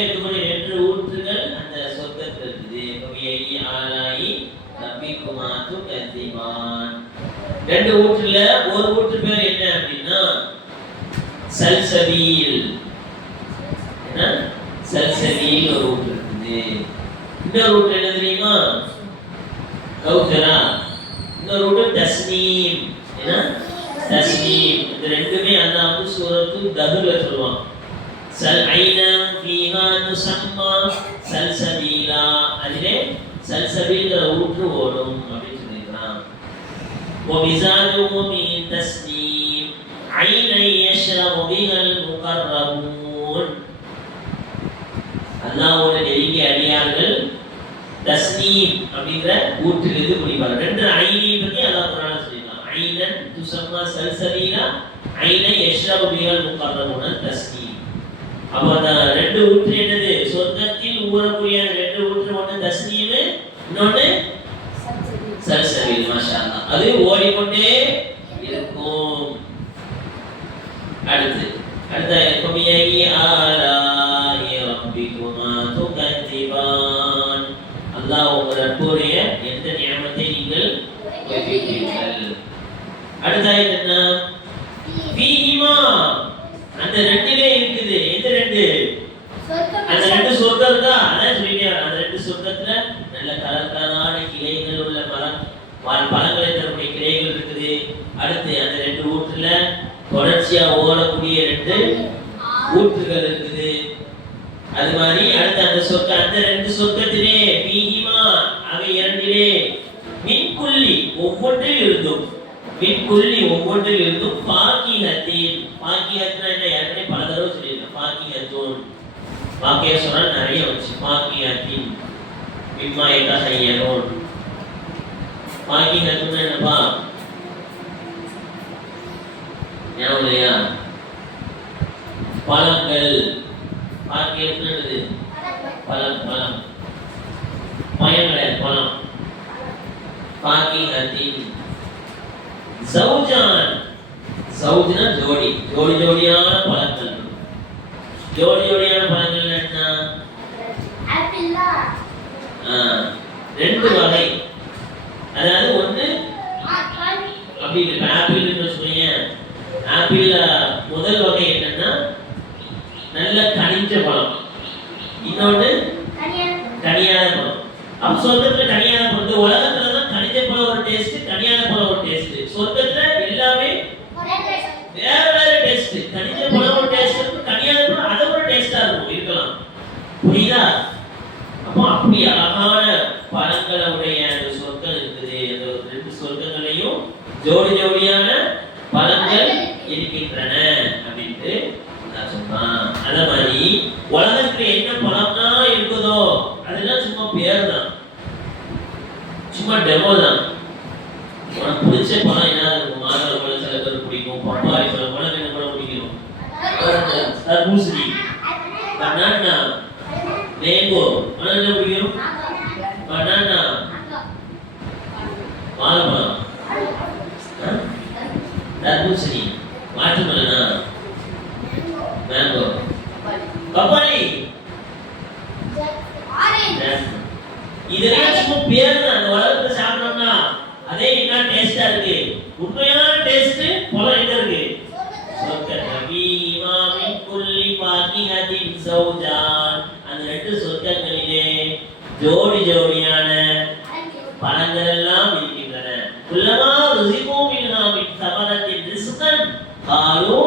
2 ஊற்றுகள் அந்த சொர்க்கத்தில் இருக்குது. கவியை ஆலாயி ரப்பிக்குமா துகதிமான். 2 ஊற்றுல ஒரு ஊற்று பேர் என்ன அப்படின்னா சல்சபீல். என்ன சல்சபீல் ஒரு ஊற்று இருக்குது. இன்னொரு ஊற்று என்ன தெரியுமா? கௌதரா. இன்னொரு ஊற்று தஸ்னீம். என்ன தஸ்னீம். இந்த ரெண்டுமே அல்லாஹ் வந்து சூரத்து தஹ்ல சொல்வான். சல் ஐனம் ஃபீஹா துஸம்மா சல்சபீலா. அதிலே சல்சபீல்ங்கிற ஊற்று ஓடும் அப்படின்னு சொல்லியிருக்கான். وَمِزَاجُهُ مِن تَسْنِيمٍ عَيْنًا يَشْرَبُ بِهَا الْمُقَرَّبُونَ. அல்லாஹ்வோட நெருங்கிய அடியார்கள் தஸ்னீம் அப்படிங்கிற ஊற்றிலிருந்து குடிப்பார்கள். 2 ஐனி பத்தி அல்லாஹ் குர்ஆன்ல சொல்லியிருக்கான். ஐனன் துஸம்மா சல்சபீலா ஐனன் யஷ்ரபு பிஹல் முகர்ரபூன தஸ்னீம். அப்ப அந்த 2 ஊற்று என்னது? சொர்க்கத்தில் ஊறக்கூடிய 2 ஊற்று. ஒன்று தஸ்னீம், இன்னொன்று சல்சபீல். மாஷாஅல்லாஹ். அது ஓடிக்கொண்டே இருக்கும். அடுத்து கபியகி ஆலாயி ரப்பிக்குமா துகதிபான். அல்லாஹ் உங்க ரப்புடைய எந்த நியமத்தை நீங்கள் பொய்ப்பிக்கிறீர்கள். அடுத்த ஆயத்து என்ன? ஃபீஹிமா. அந்த 2லே இருக்குது. எந்த 2? அந்த 2 சொர்க்கம் இருக்கா? அதான் சொல்லிட்டேன். அந்த 2 சொர்க்கத்துல நல்ல கலர்கலரான கிளைகள் உள்ள பழங்களை தரக்கூடிய கிளைகள் இருக்குது. அடுத்து அந்த 2 ஊற்றுல தொடர்ச்சியா ஓடக்கூடிய 2 ஊற்றுகள் இருக்குது. அது மாதிரி அடுத்து அந்த அந்த 2 சொர்க்கத்திலே ஃபீஹிமா அவை 2லே மின் குல்லி ஒவ்வொன்றில் இருந்தும் ஒவ்வொன்றில் இருந்தும் ஃபாகிஹத்தின். ஃபாகிஹத்னா என்ன? ஏற்கனவே பல தடவை சொல்லியிருக்கேன். ஃபாகிஹத்துன் வாக்கிய சொன்னா நிறைய வந்துச்சு. ஃபாகிஹத்தின் மிம்மா யதஹய்யரூன். ஃபாகிஹத்துன் என்னப்பா? ஞாபகம் இல்லையா? பழங்கள். ஃபாகிஹத்துன் என்னது? பழம். பயன்களை பழம். ஃபாகிஹத்தின். ஜௌஜான். ஜௌஜ்னா ஜோடி. ஜோடியான பழங்கள். ஜோடியான பழங்கள் என்ன? ஆப்பிள். 2 வகை. அதாவது ஒன்று அப்படி இல்லை. ஆப்பிள்னு சொல்றீங்க. ஆப்பிள்ல முதல் வகை என்னன்னா நல்ல கனிஞ்ச பழம். இன்னொன்று கனியாத பழம். அப்ப சொர்க்கத்துல கனியாத பழம். இந்த உலகத்துல தான் கனிஞ்ச பழம் ஒரு டேஸ்ட், கனியாத பழம் ஒரு டேஸ்ட். சொர்க்கத்துல எல்லாமே வேற டேஸ்ட். கனிஞ்ச பழம் ஒரு டேஸ்ட், கனியாத பழம் அதை ஒரு டேஸ்டா இருக்கும். இருக்கலாம். புரியுதா? அப்போ அப்படி அழகான பழங்களுடைய அந்த சொர்க்கம் இருக்குது. அந்த 2 சொர்க்கங்களையும் ஜோடியான பழங்கள் இருக்கின்றன அப்படின்ட்டு நான் சொன்னான். அத மாதிரி உலகத்துல என்ன பழம்னா இருக்குதோ அதெல்லாம் சும்மா பேர் தான், சும்மா டெமோ தான். உனக்கு பிடிச்ச பழம் என்ன இருக்கும்? மாதுளை பழம் சில பேர் பிடிக்கும், பப்பாளி பழம், உனக்கு என்ன பழம் பிடிக்கும்? தர்பூசணி, பனானா, மேங்கோ, உனக்கு என்ன பிடிக்கும்? பனானா, வாழைப்பழம், தர்பூசணி, வாட்டர்மெலனா, மேங்கோ, பப்பாளி, இதெல்லாம் சும்மா பேர் தான். அந்த உலகத்தை சாப்பிட்டோம்னா அதே என்ன டேஸ்டா இருக்கு. உண்மையான டேஸ்ட் பழம் எங்க இருக்கு? அந்த 2 சொர்க்கங்களிலே ஜோடியான பழங்கள் எல்லாம் இருக்கின்றன. குல்லமா ருசிகூ மின்ஹா மின் ஸமரத்தின் ரிஸ்கன் காலூ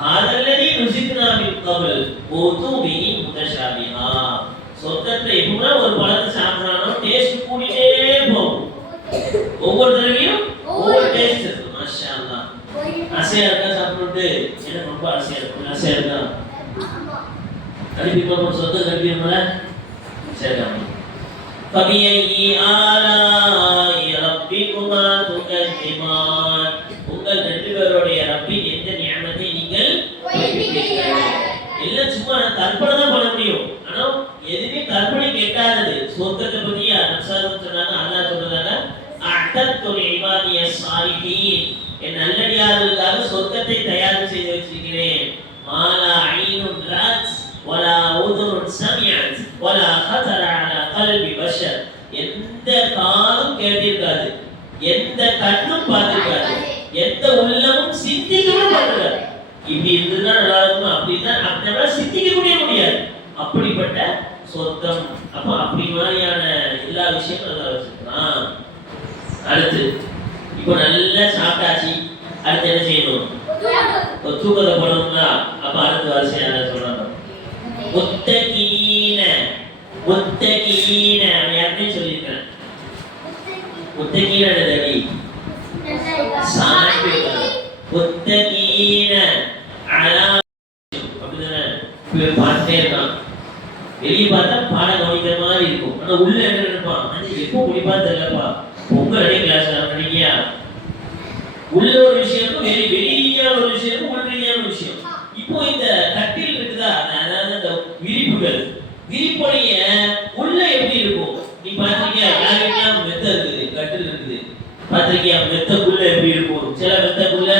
ஹாதல்லதி ருசிக்னா மின் கப்ல் ஊது பிஹி முதஷாபிஹா. சொர்க்கத்துல எப்பவுமே ஒரு பழத்தை சாப்பிடுறானோ டேஸ்ட் கூடிட்டே போகும். ஒவ்வொரு தடவையும் ஒவ்வொரு டேஸ்ட் இருக்கு. மாஷா அல்லாஹ். ஆசையா இருக்கா சாப்பிட்டு? எனக்கு ரொம்ப ஆசையா இருக்கு. ஆசையா இருக்கா? கண்டிப்பா ஒரு சொர்க்கம் கண்டிப்பா சரியா. ஃபபியையி ஆலாஇ ரப்பிகுமா துகதிமான். உங்கள் 2 பேருடைய ரப்பின் எந்த நியமத்தை நீங்கள் பொய்ப்பிக்கிறீர்கள்? எல்லாம் சும்மா கற்பனை தான் பண்ண முடியும். ஆனா எதுவுமே கற்பனை கேட்காதது. சொர்க்கத்தை பத்தி நபிசாரம் சொன்னாங்க, அல்லாஹ் சொன்னதால அஅதத்து லிஇபாதிய ஸாலிஹீன், என் நல்லடியார்களுக்காக சொர்க்கத்தை தயார் செய்து வச்சிருக்கிறேன். மாலா ஐனுன் ரஅத் வலா உதுருன் சமி வலா கதர அலா கல்பி பஷர், எந்த காதும் கேட்டிருக்காது, எந்த கண்ணும் பார்த்திருக்காது, எந்த உள்ளமும் சிந்திக்கவும் பார்த்திருக்காது. இப்படி இருந்துதான் நல்லா இருக்கும், அப்படின்னா அப்படின்னா சிந்திக்க முடியாது. அப்படிப்பட்ட சொர்க்கம். அப்ப அப்படி மாதிரியான எல்லா விஷயமும் நல்லா வச்சிருக்கலாம். அடுத்து இப்போ நல்லா சாப்பிட்டாச்சு, அடுத்து என்ன செய்யணும்? ஒரு தூக்கத்தை போடணும்னா அப்ப அடுத்த வரிசையா சொல்றாங்க முத்தகீன. முத்தகீன யாருமே சொல்லியிருக்கேன். முத்தகீன தடி சாப்பிட்டு முத்தகீன அலா அப்படிதானே பார்த்தே இருக்கான். வெளியே பார்த்தா பாடம் கவனிக்கிற மாதிரி இருக்கும், ஆனா உள்ள என்ன நினைப்பான், எப்போ முடிப்பான்னு தெரியலப்பா. உங்க கிளாஸ் நினைக்கியா உள்ள ஒரு விஷயம், வெளியான ஒரு விஷயம், உள்ரீதியான ஒரு விஷயம். இப்போ இந்த கட்டில் இருக்குதா, அதாவது அந்த விரிப்புகள், விரிப்புடைய உள்ள எப்படி இருக்கும் நீ பாத்திருக்கியா? யாருக்கெல்லாம் மெத்த இருக்குது, கட்டில் இருக்குது, பாத்திருக்கியா? மெத்தக்குள்ள எப்படி இருக்கும்? சில மெத்தக்குள்ள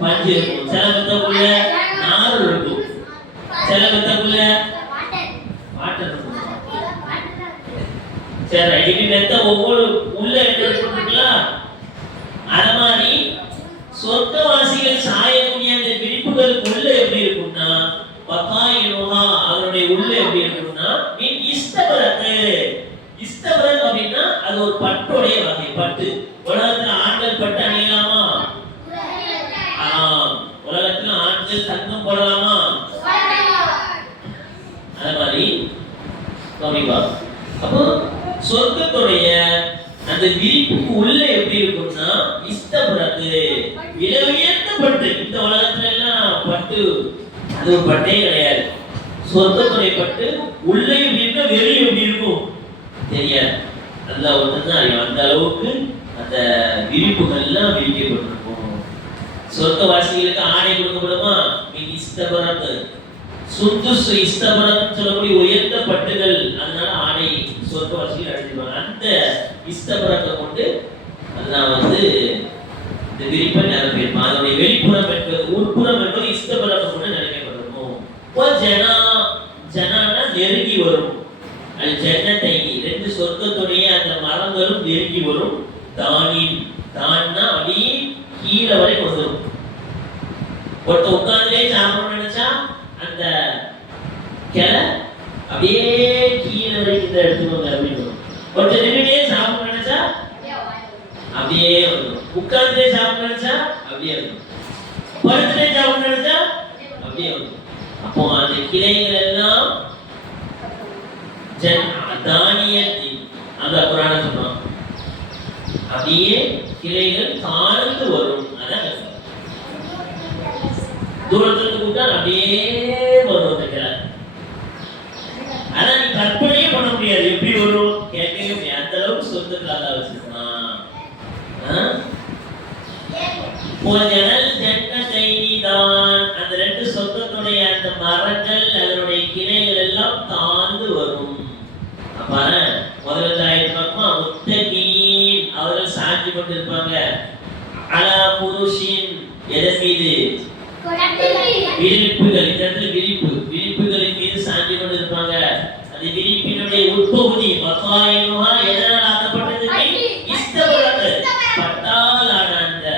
பஞ்சு இருக்கும், சில மெத்தக்குள்ள நார் இருக்கும், சில மெத்தக்குள்ள வாட்டர் இருக்கும். சரி, இப்படி மெத்த ஒவ்வொரு உள்ள என்ன இருக்குங்களா? அது மாதிரி சொர்க்கவாசிகள் சாயக்கூடிய அந்த விரிப்புகள் உள்ள எப்படி இருக்கும்னா, பகாயினுஹா அவருடைய உள்ள எப்படி இருக்கும்னா, இஸ்தபரத். இஸ்தபரத் அப்படின்னா அது ஒரு பட்டுடைய வகை. பட்டு உலகத்துல ஆண்கள் பட்டு அணியலாமா? உலகத்துல ஆண்கள் தங்கம் போடலாமா? அது மாதிரி கவனிப்பா. அப்போ சொர்க்கத்துடைய அந்த விரிப்புக்கு உள்ள எப்படி இருக்கும்னா இஸ்தபரத், விலை உயர்ந்த பட்டு. இந்த உலகத்துல எல்லாம் பட்டு அது ஒரு பட்டே கிடையாது. சொர்க்கத்துடைய பட்டு உள்ளே எப்படி இருக்கா, வெளியே எப்படி இருக்கும் தெரியாது. நல்லா ஒன்றுதான் அறியும். அந்த அளவுக்கு அந்த விரிப்புகள்லாம் விரிக்கப்பட்டிருக்கும். சொர்க்கவாசிகளுக்கு ஆணை கொடுக்கப்படுமா? இஸ்தபரத் சுந்துஸ் இஸ்தபரத் சொல்லக்கூடிய உயர்ந்த பட்டுகள், அதனால ஆணை சொர்க்கவாசிகள் அழிஞ்சிருவாங்க. அந்த இஸ்தபரத்தை கொண்டு அதெல்லாம் இந்த விரிப்பை நிரப்பியிருப்பான். அதனுடைய வெளிப்புறம் என்பது, உட்புறம் என்பது இஸ்தபரத்தை கொண்டு நிரப்பப்பட்டிருக்கும். ஜனா ஜனானா நெருங்கி வரும். அது ஜன்னத்தை ரெண்டு சொர்க்கத்துடைய அந்த மரங்களும் நெருங்கி வரும். தானின் தான்னா அப்படியே கீழே வரைக்கும் வந்துடும். ஒருத்த உட்கார்ந்துலே சாப்பிடணும்னு நினைச்சா அந்த கிளை அப்படியே கீழே வரைக்கும் எடுத்துக்கோங்க அப்படின்னு. ஒருத்தர் நின்றுட்டே சாப்பிடணும்னு நினைச்சா அப்படியே வந்துடும். உட்கார்ந்துட்டே சாப்பிடணும்னு நினைச்சா அப்படியே வந்துடும். படுத்துட்டே சாப்பிடணும்னு நினைச்சா அப்படியே வந்துடும். அப்போ அந்த கிளைகள் எல்லாம் தானியத்தின் அந்த குரான சொன்னோம். அப்படியே கிளைகள் தாழ்ந்து வரும். அதான் தூரத்துக்கு கூட்டா அப்படியே வரும் அந்த கிளை. ஆனா நீ கற்பனையே பண்ண முடியாது எப்படி வரும், கேட்கவே முடியாது. அந்த அளவுக்கு சொந்தக்காக வச்சிருக்கான். அந்த ரெண்டு சொந்தத்துடைய அந்த மரங்கள் அதனுடைய கிளைகள் எல்லாம் தாழ்ந்து வரும். அப்ப முதல்ல ஆயிரமா முத்தகீன் அவர்கள் சாட்சி கொண்டிருப்பாங்க. அலா புருஷின் எதன் மீது? விரிப்புகள். இந்த இடத்துல விரிப்புகளின் மீது சாட்சி கொண்டிருப்பாங்க. அந்த விரிப்பினுடைய உட்பகுதி பகாயினுஹா எதனால் ஆக்கப்பட்டது? இஸ்தபரத் பட்டால் ஆன அந்த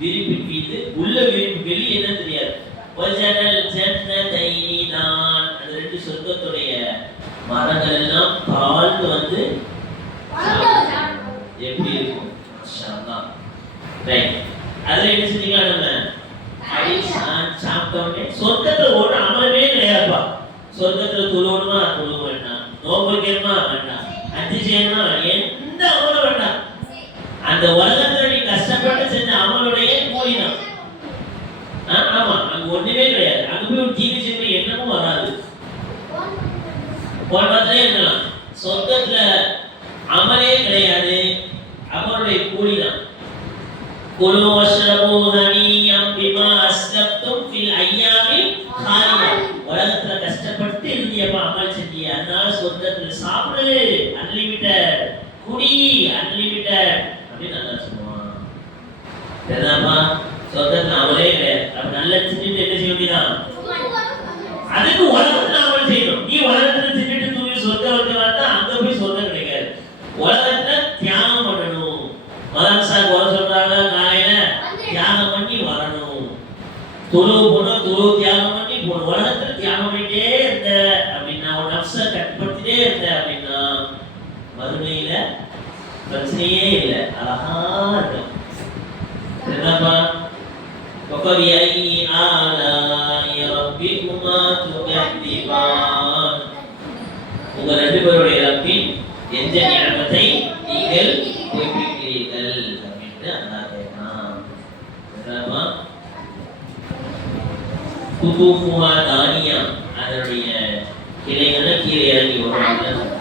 விரிப்பின் மீது உள்ள விரிப்பு வெளியே என்ன தெரியாது. வஜனல் ஜன்னதைனி நான் அந்த ரெண்டு சொர்க்கத்துடைய மரங்கள் எல்லாம் தாழ்ந்து எப்படி இருக்கும்? மாஷாஅல்லாஹ். ரைட். அதுல என்ன செஞ்சீங்களா? நம்ம சாப்பிட்டோன்னே சொர்க்கத்துல ஒரு அமலமே கிடையாதுப்பா. சொர்க்கத்துல தொழுவணுமா தொழுவ வேண்டாம், நோன்பு வைக்கணுமா வேண்டாம், அஞ்சு செய்யணுமா எந்த அமலும் வேண்டாம். அந்த உலகத்துல நீ கஷ்டப்பட்டு செஞ்ச அமலுடைய கூலி தான். ஆமா, அங்க ஒண்ணுமே கிடையாது. அங்க போய் ஒரு ஜீவி செய்ய எண்ணமும் வராது. போனே இருக்கலாம். சொர்க்கத்துல அமலே கிடையாது, அமலுடைய கூலி தான். குலு வஷ்ரபு ஹனியம் பிமா அஸ்லப்தும் ஃபில் அய்யாமில் காலியா. உலகத்துல கஷ்டப்பட்டு இருந்தியப்பா, அமல் செஞ்சிய, அதனால சொர்க்கத்துல சாப்பிடு அன்லிமிட்டட், குடி அன்லிமிட்டட் அப்படின்னு நல்லா சொல்லுவான். என்னப்பா சொர்க்கத்துல அமலே கிடையாது. அப்ப நல்ல செஞ்சுட்டு என்ன செய்ய வேண்டியதான்? அதுக்கு உலகத்துல அமல் செய்யணும். நீ உலகத்துல செஞ்சுட்டு தூங்கி மறுமையில பிரச்சனையே இல்லை, அழகா இருக்கும். என்னப்பா وَفَبِأَيِّ آلَاءِ رَبِّكُمَا تُكَذِّبَانِ உங்கள் ரெண்டு பேருடைய ரப்பின் எந்த நியமத்தை நீங்கள் பொய்ப்பிக்கிறீர்கள் அப்படின்னு அல்லாஹ் கேட்கிறான். என்னப்பா குதூஃபுஹா தானியா, அதனுடைய கிளைகளை கீழே இறங்கி வரும்.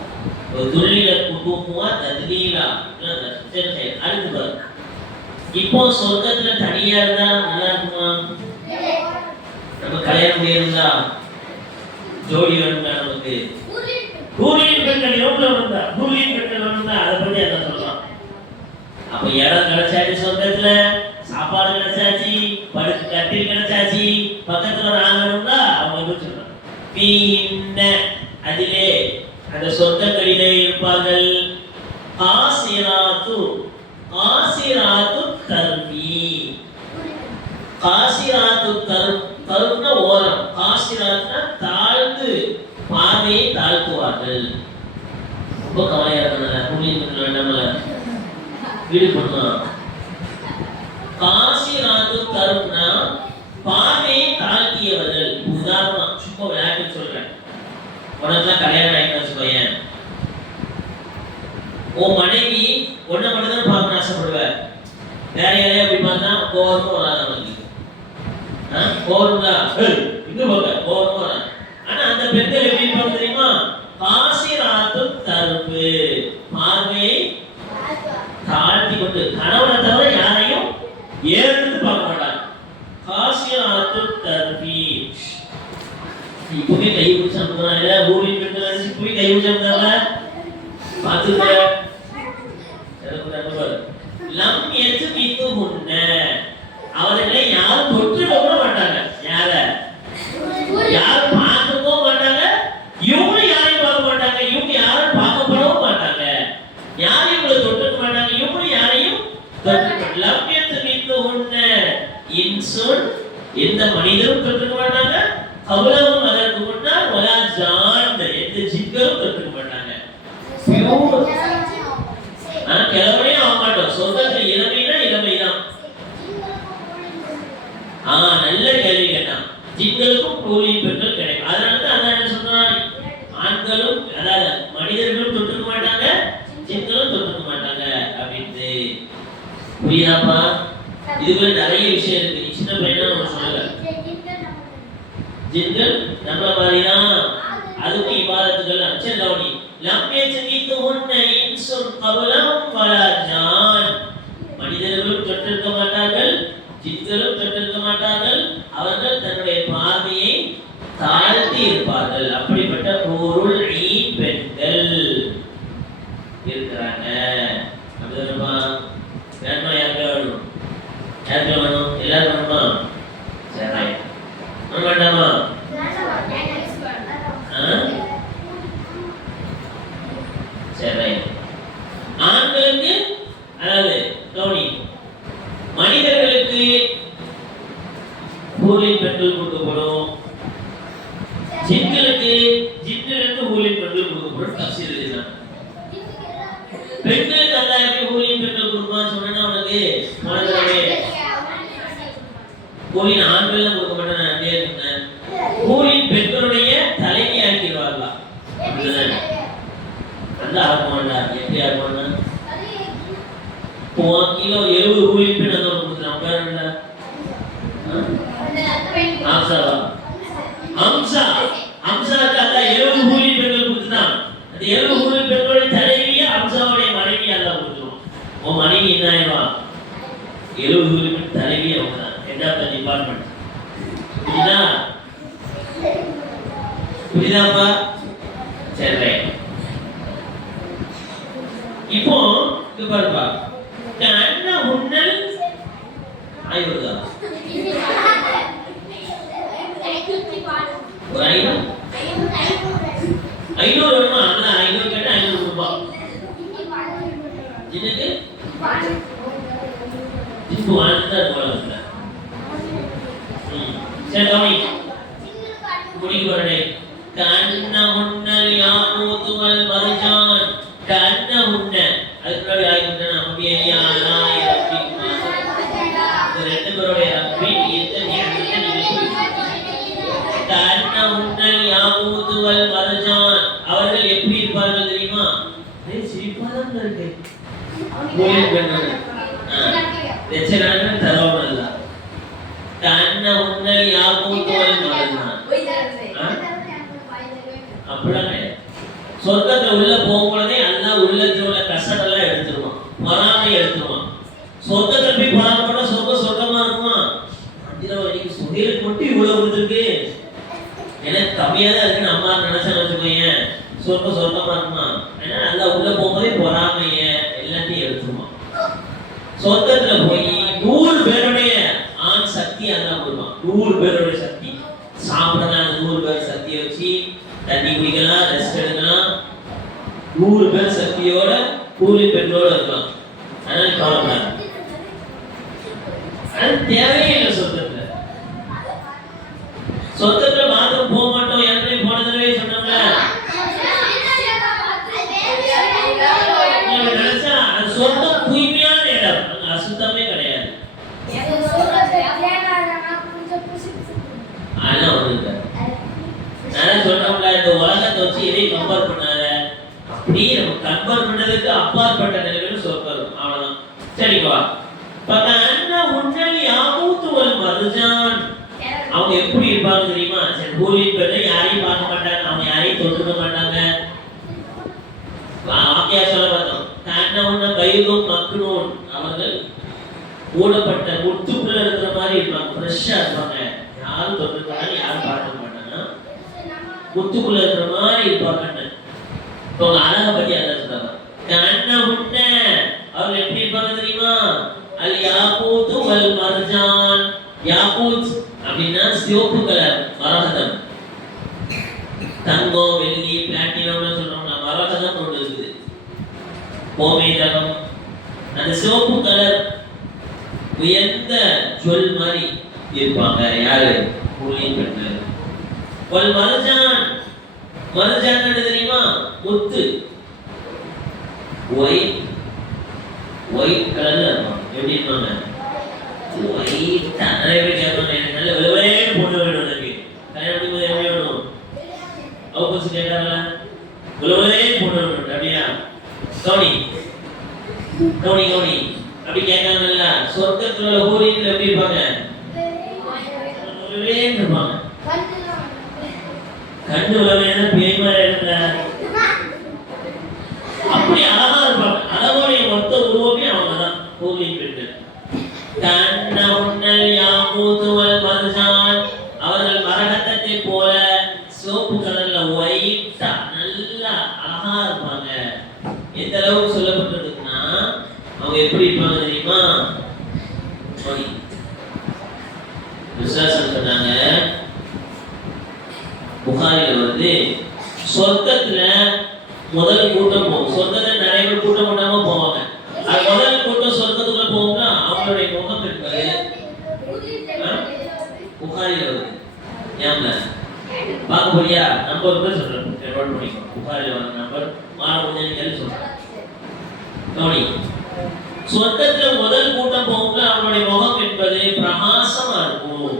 ஒரு துள்ளில குதூஃபுஹா தத்லீலா. அடுத்து பாரு, இப்போ சொர்க்கத்துல தனியா இருந்தா நல்லா இருக்குமா? நம்ம கல்யாணம் பண்ணியிருந்தா ஜோடி வேணும்னா நமக்கு பூலியின் பெண்கள் எவ்வளவு வந்தா, பூலியின் பெண்கள் வந்தா அதை பத்தி அதான் சொல்றான். அப்ப இடம் கிடைச்சாச்சு, சொர்க்கத்துல சாப்பாடு கிடைச்சாச்சு, படுத்து கட்டில் கிடைச்சாச்சு, பக்கத்துல ஆகணும்னா அவங்க எப்படி சொல்றாங்க, அதிலே அந்த சொர்க்கங்களிலே இருப்பார்கள் காசிராத்து கர்மி. காசிராத்து கர்ம ஓரம், காசிராத்னா தாழ்ந்து பார்வையை தாழ்த்துவார்கள். ரொம்ப கவலையா இருக்கணும், வேண்டாமல வீடு பண்ணலாம். காசிராத்து கர்மனா பார்வையை தாழ்த்தியவர்கள். உதாரணம் சும்மா விளையாட்டு சொல்றேன். உனக்குலாம் கல்யாணம் ஆயிட்டு வச்சுக்கோயேன், உன் மனைவி ஒன்ன மட்டும் தான் பார்க்க ஆசைப்படுவ, வேற யாரையா அப்படி பார்த்தா கோவமும் வராது அவனுக்கு. கோவம்ல இங்க போக கோவமும் வராது. ஆனா அந்த பெண்கள் எப்படி இருப்பாங்க தெரியுமா? காசிராத்து தர்பு, பார்வையை தாழ்த்தி கொண்டு கணவனை தவிர யாரையும் ஏறெடுத்து பார்க்க மாட்டாங்க. காசிராத்து தர்பி. இப்பவே கை பிடிச்சு அனுப்புறாங்க, ஊரின் பெண்கள் நினைச்சு இப்பவே கை பிடிச்சு அனுப்புறாங்க. பார்த்துக்க லம் யத்மிதுஹுன்ன, அவர்களை யாரும் தொட்டு கூட மாட்டாங்க. யாரும் பார்க்கவும் மாட்டாங்க, இவங்க யாரையும் பார்க்க மாட்டாங்க, இவங்க யாரும் பார்க்கப்படவும் மாட்டாங்க. யாரையும் இவங்களை தொட்டுக்க மாட்டாங்க, இவங்க யாரையும் தொட்டு. லம் யத்மிதுஹுன்ன இன்சுன், எந்த மனிதரும் தொட்டுக்க மாட்டாங்க. கபலவும் அதற்கு முன்னால் வலா ஜான், எந்த ஜின்களும் தொட்டுக்க மாட்டாங்க. கிழமையே ஆக மாட்டோம். சொர்க்கத்துல இளமைனா இளமைதான். நல்ல கேள்வி கேட்டான். ஜின்களுக்கும் பூலியின் பெண்கள் கிடைக்கும். அதனாலதான் அதான் என்ன சொல்றான், ஆண்களும் அதாவது மனிதர்களும் தொட்டுக்க மாட்டாங்க, ஜின்களும் தொட்டுக்க மாட்டாங்க அப்படின்ட்டு. புரியுதாப்பா? இதுக்குள்ள நிறைய விஷயம் இருக்கு. நீ சின்ன பையனா நம்ம சொல்லல, ஜின்கள் நம்மள மாதிரிதான், அதுக்கும் இபாதத்துகள் அச்ச கவனி. லம் யத்மிதுஹுன்ன இன்சுன் கபலஹும் வலா ஜான், மனிதர்களும் தொட்டிருக்க மாட்டார்கள், ஜின்களும் தொட்டிருக்க மாட்டார்கள். அவர்கள் தன்னுடைய பார்வையை தாழ்த்தி இருப்பார்கள். அப்படிப்பட்ட ஹூருல் ஈன் பெண்கள் இருக்கிறாங்க. அப்படிதானப்பா? வேணுமா? யாருக்கு வேணும்? யாருக்கு வேணும்? எல்லாரும் வேணுமா? சரி, வேண்டாமா? சரி, ஆண்களுக்கு அதாவது கவனி, மனிதர்களுக்கு ஹூலின் பெண்கள் கொடுக்கப்படும், ஜின்களுக்கு ஹூலின் பெண்கள் கொடுக்கப்படும். தஃசீர் இதுதான். பெண்களுக்கு அல்லாஹ் எப்படி ஹூலின் பெண்கள் கொடுப்பான்னு சொன்னா உனக்கு மனதிலே ஹூலின் ஆண்கள் கொடுக்க மாட்டேன். நான் அப்படியே சொன்னேன், ஹூலின் பெண்களுடைய தலைவி ஆக்கிடுவார்களா? அந்த ஆகுமாண்டா எப்படி ஆகுமாண்டா? கிலோ 70 ஹூலின் பெண் அந்த கொடுக்குறான். பேர் என்ன? ஹம்சாவா? ஹம்சாவுக்கு அல்லாஹ் 70 ஹூலின் பெண்கள் கொடுத்துட்டான். அந்த 70 ஹூலின் பெண்களுடைய தலைவியை ஹம்சாவுடைய மனைவி அல்லாஹ் கொடுத்துருவான். உன் மனைவி என்ன ஆயிடுவா? 70 ஹூலின் பெண் தலைவி அவங்க தான், ஹெட் ஆஃப் த டிபார்ட்மெண்ட். புரியுதாப்பா? சரி, இப்போ இது பாருப்பா, கண்ண உன்னல் ஐவதா ஒரு 500 வருமா? 500 கேட்டா 500 ரூபாய். இதுக்கு இதுக்கு வாழ்ந்தா போல. சரி, கவனி முடிக்க போறேன். கண்ண உன்னல் யாக்கூத் வல் மர்ஜான், கண்ணமுன்ன அதுக்கு முன்னாடி ஆயிட்டு நம்ம ஐயா நாய் ரப்பிக்குமா இந்த ரெண்டு பேருடைய ரப்பின் எந்த நியமத்தை நீங்க கண்ணமுன்னல் யாகூத் வல் மர்ஜான் அவர்கள் எப்படி இருப்பார்கள் தெரியுமா? சிரிப்பாதான் இருக்கு கோயில் பெண்ணு வெச்சனான தரவல்ல கண்ணமுன்னல் யாகூத் வல் மர்ஜான் அப்படியே சொர்க்கத்துல உள்ள போகும்போதே அல்லாஹ் உள்ளத்துல உள்ள கசடெல்லாம் எடுத்துருவான், பொறாமை எடுத்துருவான். சொர்க்கத்துல போய் பொறாமப்பட்டா சொர்க்கமா இருக்குமா? அஞ்சில வரைக்கும் சுகையிலுக்கு மட்டும் இவ்வளவு கொடுத்துருக்கு, எனக்கு கம்மியா தான் இருக்குன்னு அம்மா நினைச்சா வச்சுக்கோங்க, சொர்க்கமா இருக்குமா? ஏன்னா அல்லாஹ் உள்ள போகும்போதே பொறாமைய எல்லாத்தையும் எடுத்துருவான். சொர்க்கத்துல போய் 100 பேருடைய ஆண் சக்தி அல்லாஹ் கொடுப்பான். 100 பேருடைய சக்தி சாப்பிடலாம், 100 பேர் சக்தியை வச்சு தண்ணி குடிக்கலாம், ரெஸ்ட் எடுக்கலாம், 100 பேர் சக்தியோட கூலி பெண்ணோட இருக்கலாம். அதனால கவலைப்படாது, அது தேவையே இல்லை. சொர்க்கத்துல மாத்திரம் போக மாட்டோம், ஏற்கனவே போன தடவை சொன்னாங்க. நினைச்சா அது சொர்க்கம் தூய்மையான இடம், அங்க அசுத்தமே கிடையாது. அதெல்லாம் ஒண்ணு இல்லை. நான் சொல்றோம்ல, இந்த உலகத்தை வச்சு எதையும் கம்பேர் பண்ணாத, அப்படி நம்ம கம்பேர் பண்ணதுக்கு அப்பாற்பட்ட நிலைமையில சொர்க்கம், அவ்வளவுதான். சரிப்பா. அவங்க எப்படி இருப்பாங்க தெரியுமா? சரி, பூர்வீக பெண்ணை யாரையும் பார்க்க மாட்டாங்க, அவங்க யாரையும் தொட்டுக்க மாட்டாங்க. வாக்கியா சொல்ல பார்த்தோம், கண்ணவுன்ன கைதும் மக்களும் அவர்கள் மூடப்பட்ட முத்துக்குள்ள இருக்கிற மாதிரி இருப்பாங்க, ஃப்ரெஷ்ஷா இருப்பாங்க, யாரும் தொட்டுக்க யாரும் பார்க்க மாட்டாங்க, முத்துக்குள்ள இருக்கிற மாதிரி இருப்பாங்க. இப்போ அழக பத்தி அதான் சொல்றாங்க. கண்ணவுன்ன அவங்க எப்படி இருப்பாங்க தெரியுமா? அல் யாகூத் வல் மர்ஜான். யாகூத் அப்படின்னா சிவப்பு கலர், மரகதம். தங்கம், வெள்ளி, பிளாட்டினம்னு சொல்றோம்னா மரகதம் ஒன்று இருக்குது, கோமேதகம். அந்த சிவப்பு கலர் உயர்ந்த சொல் மாதிரி இருப்பாங்க. யாரு? கூலிங் பெண்கள். வல் மர்ஜான், மர்ஜான் என்ன தெரியுமா? முத்து. ஒயிட் கலர்ல இருக்கும். எப்படி இருப்பாங்க? ஒயிட்டா. நிறைய பேர் கேட்பாங்க, எனக்கு நல்ல வெள்ளையே பொண்ணு வேணும், எனக்கு கல்யாணம் எப்படி வேணும்? ஆப்போசிட் கேட்கறாங்களா? வெள்ளையே பொண்ணு வேணும். அப்படியா? கவுனி அப்படி கேட்காங்கல்ல. சொர்க்கத்துல ஹூரின்ல எப்படி இருப்பாங்க? வெள்ளையே இருப்பாங்க. கண்ணு வெள்ளையா பேய் மாதிரி இருக்குல்ல, அப்படி அழகா இருப்பாங்க. அழகுடைய மொத்த உருவமே அவங்கதான், ஹூரின் பெண்கள். கண்ணவுன்னல் யாகூத் வல் மர்ஜான் அவர்கள் மரகதத்தை போல சிவப்பு கலர்ல ஒயிட்டா நல்லா அழகா இருப்பாங்க. எந்த அளவுக்கு சொல்லப்பட்டிருக்குன்னா, அவங்க எப்படி இருப்பாங்க தெரியுமா? விசுவாசம் சொன்னாங்க, புகாரில வருது, சொர்க்கத்துல முதல் கூட்டம் போகும். சொர்க்கத்துல நிறைய பேர் கூட்டம் போடாம போவாங்க. அது முதல் கூட்டம் சொர்க்கத்துக்குள்ள போகும்னா அவங்களுடைய முகம் என்பது புகாரில வருது. ஏம்ல பார்க்க போறியா? நம்பர் கூட சொல்றேன், நோட் பண்ணிக்கோ. புகாரில வர நம்பர் மாறமுடிஞ்சு சொல்றேன். கவனி, சொர்க்கத்துல முதல் கூட்டம் போகும்னா அவங்களுடைய முகம் என்பது பிரகாசமா இருக்கும்,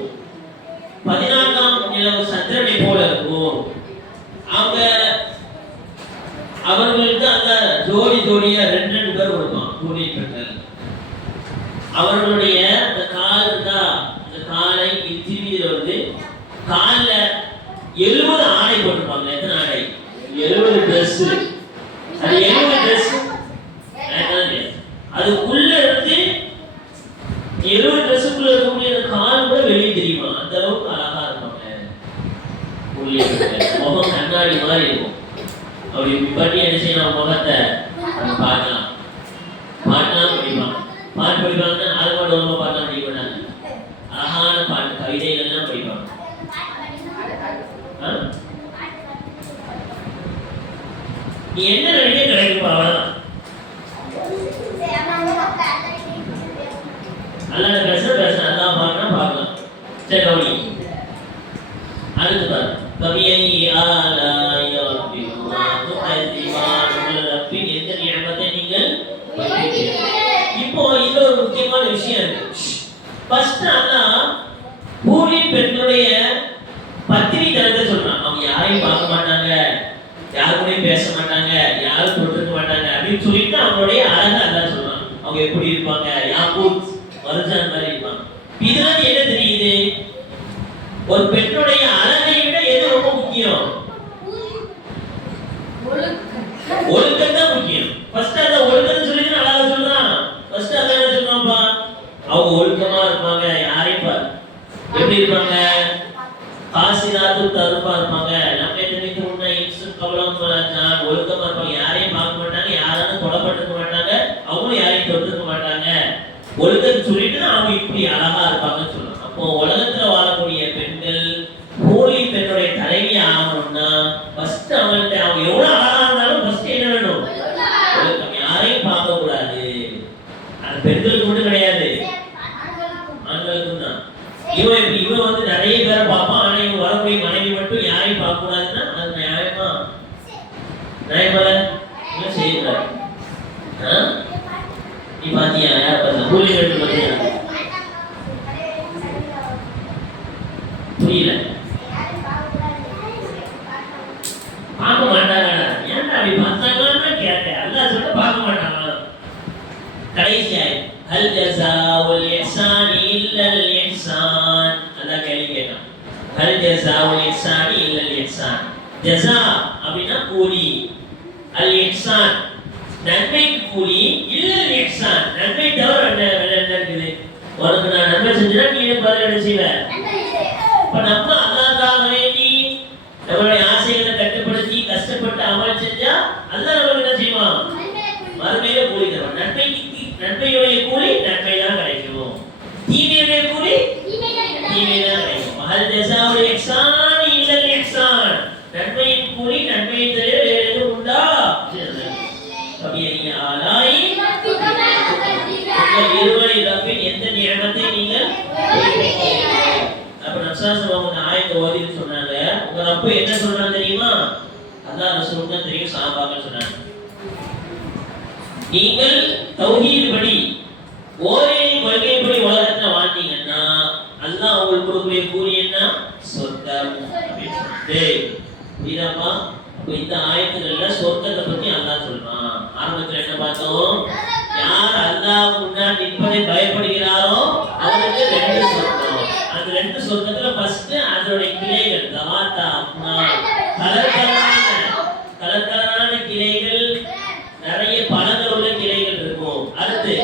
14ஆம் நிலவு சந்திரனை போல இருக்கும். அவர்களுக்கு அந்த ஜோடியா 2 பேர் கொடுப்பான் கூலிங் பெண்கள். அவர்களுடைய அந்த கால் இருக்கா, அந்த காலை திரும்பியில வந்து கால்ல 70 ஆடை போட்டிருப்பாங்க. எத்தனை ஆடை? 70 ட்ரெஸ். அது 70 ட்ரெஸ் அதுக்குள்ள இருந்து 70 ட்ரெஸ்ஸுக்குள்ள இருக்கக்கூடிய அந்த கால் கூட வெளியே தெரியுமா? அந்த அளவுக்கு அழகா இருப்பாங்க கூலிங் பெண்கள். முகம் கண்ணாடி மாதிரி இருக்கும். அப்படி பற்றி என்ன செய்யலாம்? முகத்தை நம்ம பார்க்கலாம், படிப்பாங்க. பாட்டு படிப்பாங்கன்னா அது மட்டும் ஒழுங்கா பாட்டெல்லாம் படிக்க மாட்டாங்க, அழகான பாட்டு கவிதைகள்லாம் படிப்பாங்க. நீ என்ன நினைக்க கிடைக்கும், அவ்வளவுதான். நல்லா பேச அதான் பார்க்கலாம். சரி, கவனி. அடுத்து பாரு, கவியை ஆலாய ரப்பின் ஃபர்ஸ்ட் அல்லாஹ் பூரின் பெண்களுடைய பத்தினி தரத்தை சொல்றான். அவங்க யாரையும் பார்க்க மாட்டாங்க, யாரு கூடயும் பேச மாட்டாங்க, யாரும் தொட்டுக்க மாட்டாங்க அப்படின்னு சொல்லிட்டு அவங்களுடைய அழகை அல்லாஹ் சொல்றான். அவங்க எப்படி இருப்பாங்க? யாக்கூத் மருஜான் மாதிரி இருப்பாங்க. இதனால என்ன தெரியுது? ஒரு பெண்ணுடைய அழகை விட எது ரொம்ப முக்கியம்? ஒழுக்கம் தான் முக்கியம். ஃபர்ஸ்ட் அந்த ஒழுக்கத்தை சொல்லிட்டு அழகா சொல்றான். ஃபர்ஸ்ட் அத என்ன சொல்றான்ப்பா? அவங்க ஒழுக்கமா இருப்பாங்க. யாரையும் எப்படி இருப்பாங்க? காசிராத்து தருப்பா இருப்பாங்க. நம்ம எத்தனைக்கு முன்ன இன்சு கவலம் நான் ஒழுக்கமா இருப்பாங்க. யாரையும் பார்க்க மாட்டாங்க, யாராலும் கொலைப்பட்டுக்க மாட்டாங்க, அவங்களும் யாரையும் தொட்டுக்க மாட்டாங்க. ஒழுக்கத்தை சொல்லிட்டு அவங்க இப்படி அழகா இருப்பாங்கன்னு சொல்றாங்க. அப்போ உலகத்துல வாழக்கூடிய பெண்கள் ஹோலி பெண்ணுடைய தலைவி ஆகணும்னா ஃபர்ஸ்ட் அவங்க எவ்வளவு அழகா இருந்தாலும் ஃபர்ஸ்ட் என்ன வேணும்? ஒழுக்கம். யாரையும் பார்க்க கூடாது. அது பெண்களுக்கு மட்டும் கிடையாது, ஆண்களுக்கும் தான். இவன் வந்து நிறைய பேரை பார்ப்பான். ஆனா இவன் வரக்கூடிய மனைவி மட்டும் யாரையும் பார்க்க கூடாதுன்னா அது நியாயமா? நியாயமல்ல, இல்லை செய்யக்கூடாது. நீ பாத்தியா? யார் பார்த்தா? ஹோலி பெண் பாத்தியா? புரியல, பார்க்க மாட்டாங்கடா. ஏன்டா அப்படி பார்த்தாங்கன்னு கேட்டேன். அல்லாஹ் சொல்ல பார்க்க மாட்டாங்க. கடைசி ஆயத் ஹல் ஜஸாஉல் இஹ்சானி இல்லல் இஹ்சான். அல்லாஹ் கேள்வி கேட்டான். ஹல் ஜஸாஉல் இஹ்சானி இல்லல் இஹ்சான். ஜஸா அப்படின்னா கூலி, அல் இஹ்சான் நன்மைக்கு கூலி, இல்லல் இஹ்சான் நன்மை தவிர என்ன இருக்குது? உனக்கு நான் நன்மை செஞ்சா நீ பதில் என்ன செய்வ? இப்ப நம்ம அல்லாஹ்க்காக வேண்டி நம்மளுடைய ஆசைகளை கட்டுப்படுத்தி கஷ்டப்பட்டு அமல் செஞ்சா அல்லாஹ் நமக்கு என்ன செய்வான்? மறுமையில கூலி தருவான். நன்மையுடைய கூலி நன்மை தான் கிடைக்கும், தீமையுடைய கூலி தீமை தான் கிடைக்கும். மஹல் ஜஸாஉல் இஹ்சான் இல்லல் இஹ்சான். நன்மையின் கூலி நன்மையை தவிர வேற எதுவும் உண்டா? கபியனி ஆலாய் இருவரை ரப்பின் எந்த நியமத்தை நீங்கள் அப்ப நப்சாஸ் அவங்க ஆயத்தை ஓதின்னு சொன்னாங்க. உங்க ரப்பு என்ன சொல்றாங்க தெரியுமா? அல்லாஹ் ரசூலுக்கு தான் தெரியும், சஹாபாக்கள் சொன்னாங்க. நீங்கள் தௌஹீத் படி ஒரே கொள்கைப்படி உலகத்துல வாழ்ந்தீங்கன்னா அல்லாஹ் உங்களுக்கு கொடுக்கக்கூடிய கூலி என்ன? சொர்க்கம். புரியுதாப்பா? அப்ப இந்த ஆயத்துகள்ல சொர்க்கத்தை பத்தி அல்லாஹ் சொல்றான். ஆரம்பத்துல என்ன பார்த்தோம்? யார் அல்லாஹ் முன்னாடி நிற்பதை பயப்படுகிறாரோ அவருக்கு 2 சொர்க்கம். அந்த 2 சொர்க்கத்துல ஃபர்ஸ்ட் அதோட கிளைகள் தவாத்தா அம்மா கலர்கலரான கிளைகள், நிறைய பழங்கள் உள்ள கிளைகள் இருக்கும். அடுத்து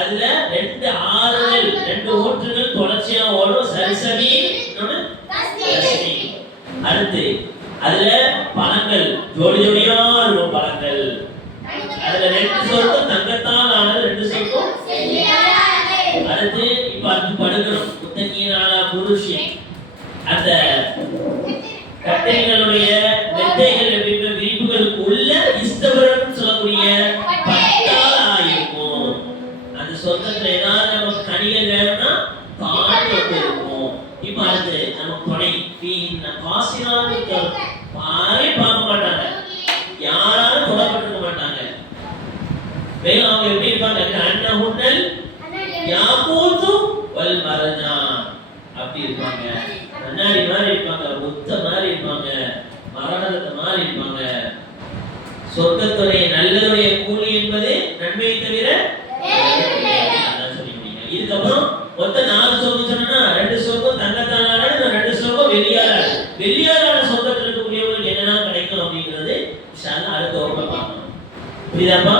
அதுல 2 ஆறுகள், 2 ஊற்றுகள் தொடர்ச்சியா ஓடும். சரிசரி தஸ்னி. அடுத்து அதுல பழங்கள் ஜோடி ஜோடியா இருக்கும் பழங்கள். அதுல 2 சொர்க்கம் தங்கத்தால் ஆனது, 2 சொர்க்கம். அடுத்து இப்ப அது படுக்கணும் முத்தகீனால புருஷி. அந்த கட்டைகளுடைய மெத்தைகள் எப்படின்னா விரிப்புகளுக்கு உள்ள இஸ்தபரன் சொல்லக்கூடிய பட்டால் ஆயிருக்கும். அந்த சொர்க்கத்துல ஏதாவது நமக்கு கனிகள் வேணும்னா பால் இருக்கும். இப்ப அடுத்து நமக்கு துணை காசினாக பாரே பார்க்க மாட்டாங்க, யாராலும் தொடப்பட்டிருக்க மாட்டாங்க. மேலும் அவங்க எப்படி இருப்பாங்க? அன்னஹுன்னல் யாக்கூத்து வல் மரஜான். அப்படி இருப்பாங்க, கண்ணாடி மாதிரி இருப்பாங்க, முத்த மாதிரி இருப்பாங்க, மரகத மாதிரி இருப்பாங்க. சொர்க்கத்துடைய நல்லதுடைய கூலி என்பது நன்மையை தவிர சொல்லிக்கிறீங்க. இதுக்கப்புறம் மொத்த 4 சொர்க்கம் சொன்னா 2 சொர்க்கம் தங்கத்தாலான, 2 சொர்க்கம் வெள்ளியாலான சொர்க்கத்தில் இருக்கக்கூடியவங்களுக்கு என்னென்ன கிடைக்கும் அப்படிங்கிறது இன்ஷா அல்லாஹ் அடுத்த வகுப்புல பார்க்கலாம். புரியுதாப்பா?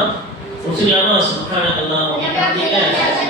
முடிச்சுக்கலாமா? சுப்ஹானல்லாஹ் வ பிஹம்திஹி.